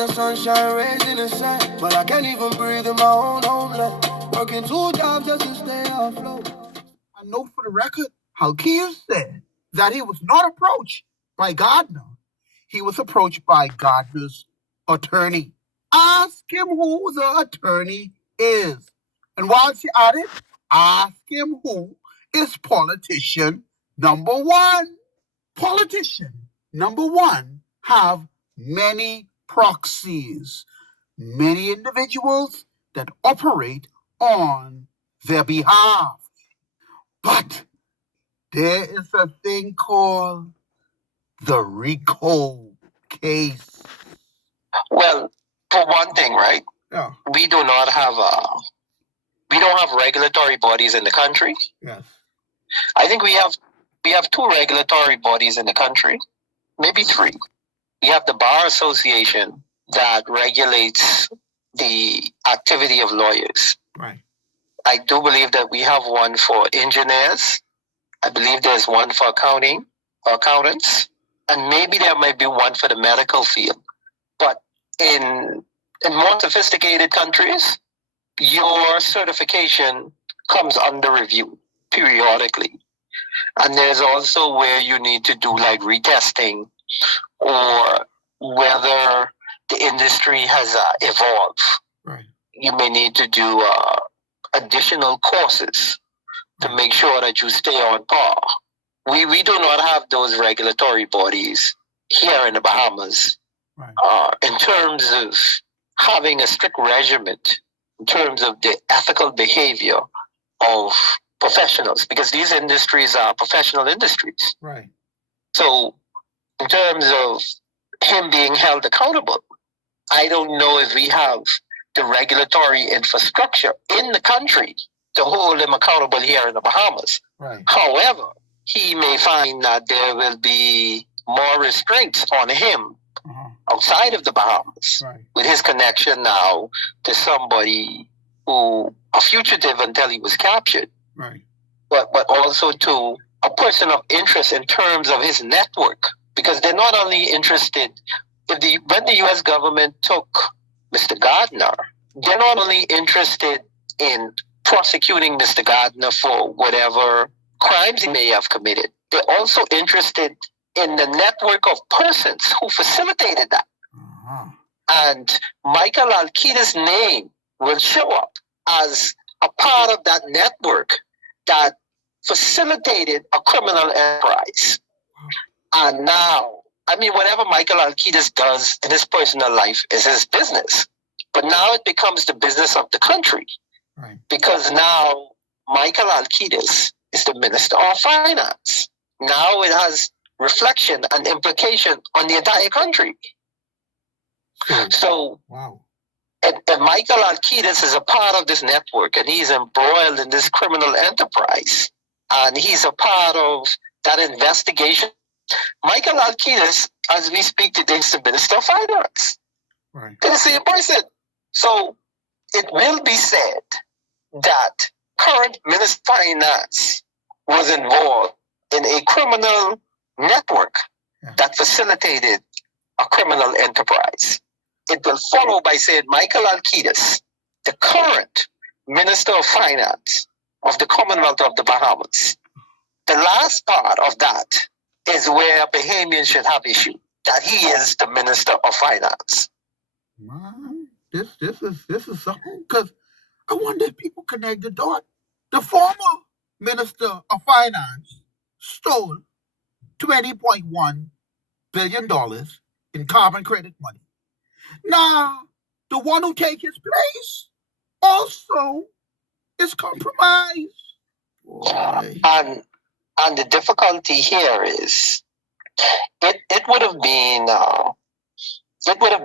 the sunshine, rays in the sun. But I can't even breathe in my own homeland. Working 2 jobs just to stay afloat. I know for the record, Halkitis said that he was not approached by Gardner. He was approached by Gardner's attorney. Ask him who the attorney is. And while she at it, ask him who is politician number one. Politician number one have many proxies, many individuals that operate on their behalf. But there is a thing called the RICO case. Well, for one thing, right? Yeah. We don't have regulatory bodies in the country. Yes. I think we have 2 regulatory bodies in the country, maybe 3. We have the Bar Association that regulates the activity of lawyers. Right. I do believe that we have one for engineers. I believe there's one for accountants, and maybe there might be one for the medical field. But in more sophisticated countries, your certification comes under review periodically. And there's also where you need to do like retesting, or whether the industry has evolved. Right. You may need to do additional courses to make sure that you stay on par. We do not have those regulatory bodies here in the Bahamas. Right. In terms of having a strict regimen, in terms of the ethical behavior of professionals, because these industries are professional industries. Right. So in terms of him being held accountable, I don't know if we have the regulatory infrastructure in the country to hold him accountable here in the Bahamas. Right. However, he may find that there will be more restraints on him outside of the Bahamas, right, with his connection now to somebody who, a fugitive until he was captured, right, but also to a person of interest in terms of his network, because they're not only interested, when the U.S. government took Mr. Gardner, they're not only interested in prosecuting Mr. Gardner for whatever crimes he may have committed, they're also interested in the network of persons who facilitated that. And Micheal Halkitis' name will show up as a part of that network that facilitated a criminal enterprise. And now, I mean, whatever Micheal Halkitis does in his personal life is his business. But now it becomes the business of the country. Right. Because now Micheal Halkitis is the Minister of Finance. Now it has reflection and implication on the entire country. So, wow. And Micheal Halkitis is a part of this network, and he's embroiled in this criminal enterprise, and he's a part of that investigation. Micheal Halkitis, as we speak today, is the Minister of Finance. Right. They're the same person. So it will be said that current Minister of Finance was involved in a criminal network that facilitated a criminal enterprise. It will follow by saying Micheal Halkitis, the current Minister of Finance of the Commonwealth of the Bahamas. The last part of that is where Bahamians should have issue, that he is the Minister of Finance. Man, this is something, because I wonder if people connect the dot. The former Minister of Finance stole $20.1 billion in carbon credit money. Now, the one who take his place also is compromised. Boy. And the difficulty here is it would have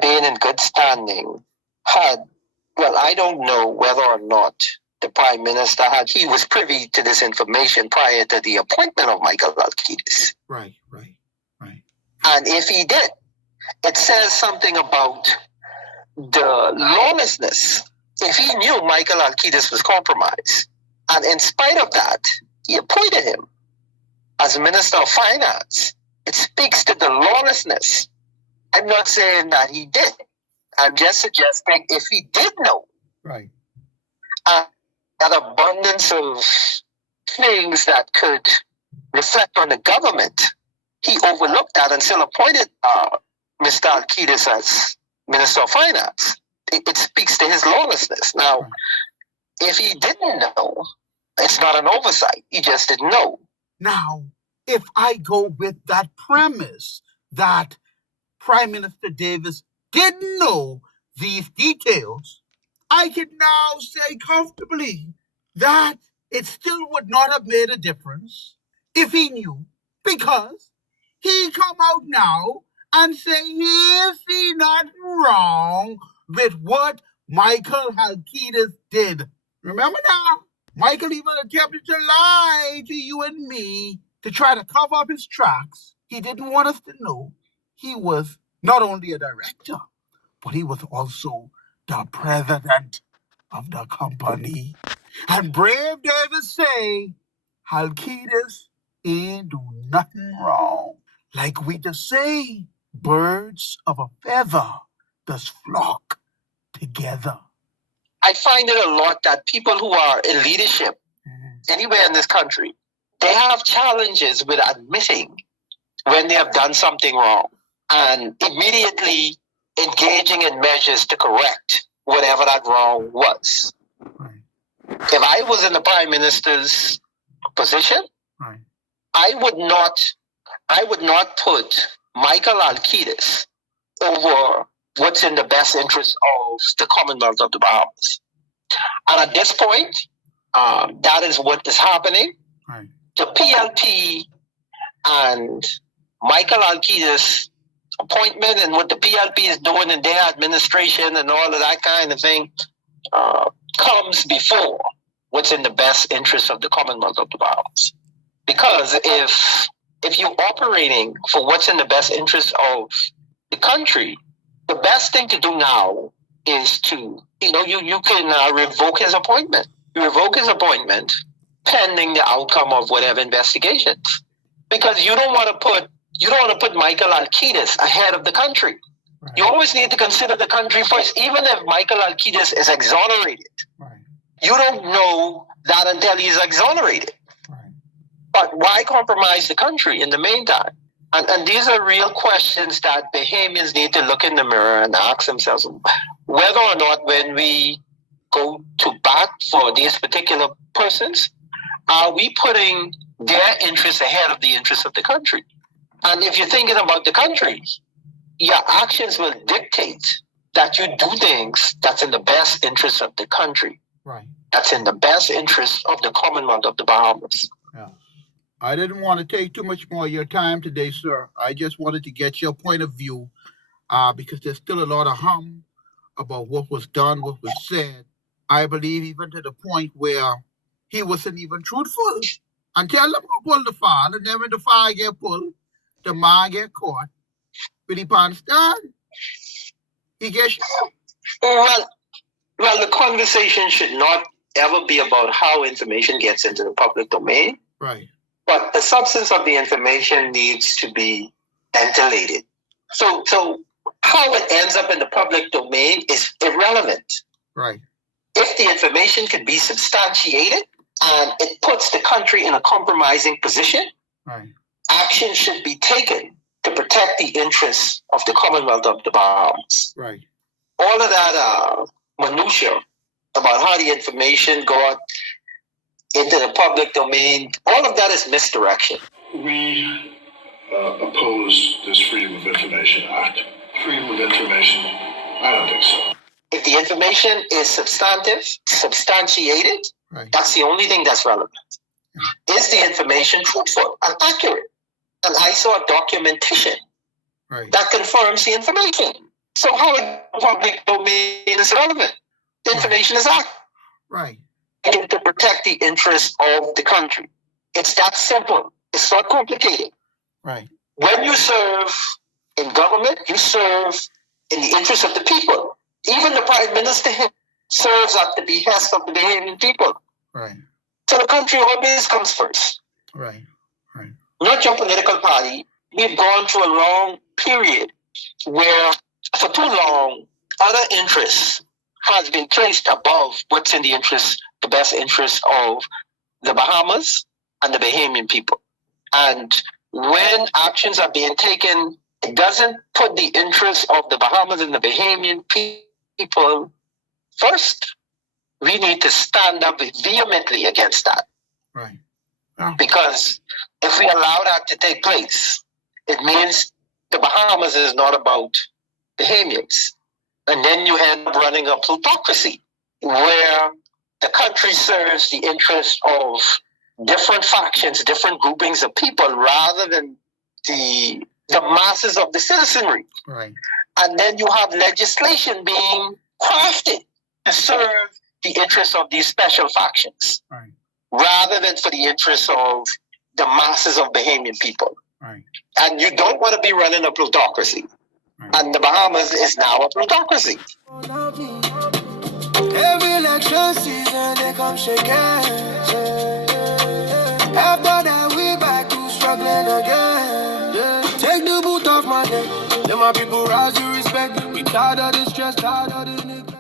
been in good standing had, well, I don't know whether or not the Prime Minister he was privy to this information prior to the appointment of Micheal Halkitis. Right. And if he did, it says something about the lawlessness. If he knew Micheal Halkitis was compromised, and in spite of that, he appointed him as Minister of Finance, it speaks to the lawlessness. I'm not saying that he did. I'm just suggesting if he did know, right, an abundance of things that could reflect on the government, he overlooked that and still appointed Mr. Halkitis as Minister of Finance. It speaks to his lawlessness. Now, right. if he didn't know, it's not an oversight. He just didn't know. Now, if I go with that premise that Prime Minister Davis didn't know these details, I can now say comfortably that it still would not have made a difference if he knew, because he come out now and say he is not wrong with what Micheal Halkitis did. Remember now, Micheal even attempted to lie to you and me to try to cover up his tracks. He didn't want us to know he was not only a director, but he was also the president of the company. And brave Davis say, Halkitis ain't do nothing wrong. Like we just say, birds of a feather does flock together. I find it a lot that people who are in leadership anywhere in this country, they have challenges with admitting when they have done something wrong and immediately engaging in measures to correct whatever that wrong was. Right. If I was in the Prime Minister's position, right. I would not put Micheal Halkitis over what's in the best interest of the Commonwealth of the Bahamas. And at this point, that is what is happening. Right. The PLP and Micheal Halkitis appointment and what the PLP is doing in their administration and all of that kind of thing comes before what's in the best interest of the Commonwealth of the Bahamas. Because if you're operating for what's in the best interest of the country, the best thing to do now is to, you can revoke his appointment. You revoke his appointment pending the outcome of whatever investigations. Because you don't want to put Micheal Halkitis ahead of the country. Right. You always need to consider the country first. Even if Micheal Halkitis is exonerated, right, you don't know that until he's exonerated. Right. But why compromise the country in the meantime? And these are real questions that Bahamians need to look in the mirror and ask themselves whether or not when we go to bat for these particular persons, are we putting their interests ahead of the interests of the country? And if you're thinking about the country, your actions will dictate that you do things that's in the best interest of the country. Right. That's in the best interest of the Commonwealth of the Bahamas. Yeah. I didn't want to take too much more of your time today, sir. I just wanted to get your point of view because there's still a lot of hum about what was done, what was said. I believe even to the point where he wasn't even truthful. And tell them to pull the file, and then when the file get pulled, the man get caught. But he pants down. He gets shot. Well, the conversation should not ever be about how information gets into the public domain. Right. But the substance of the information needs to be ventilated. So how it ends up in the public domain is irrelevant. Right. If the information can be substantiated and it puts the country in a compromising position, right, action should be taken to protect the interests of the Commonwealth of the Bahamas. Right. All of that minutia about how the information got into the public domain, all of that is misdirection. We oppose this Freedom of Information Act. Freedom of information, I don't think so. If the information is substantiated, right, that's the only thing that's relevant. Yeah. Is the information truthful and accurate? And I saw a documentation, right, that confirms the information. So how in the public domain is relevant? The information is accurate. Right. To protect the interests of the country. It's that simple. It's not complicated. Right. When you serve in government, you serve in the interest of the people. Even the Prime Minister serves at the behest of the Bahamian people. Right. So the country always comes first. Right. Right. Not your political party. We've gone through a long period where, for too long, other interests has been placed above what's in the best interest of the Bahamas and the Bahamian people. And when actions are being taken, it doesn't put the interests of the Bahamas and the Bahamian people first. We need to stand up vehemently against that. Right. Yeah. Because if we allow that to take place, it means the Bahamas is not about Bahamians. And then you end up running a plutocracy where the country serves the interest of different factions, different groupings of people, rather than the masses of the citizenry. Right. And then you have legislation being crafted to serve the interests of these special factions, right, rather than for the interests of the masses of Bahamian people. Right. And you don't want to be running a plutocracy. Right. And the Bahamas is now a plutocracy. Every election season, they come shaking. After that, we back to struggling again. Take the boot off my neck. Let my people rise to respect. We tired of the stress, tired of the nigga.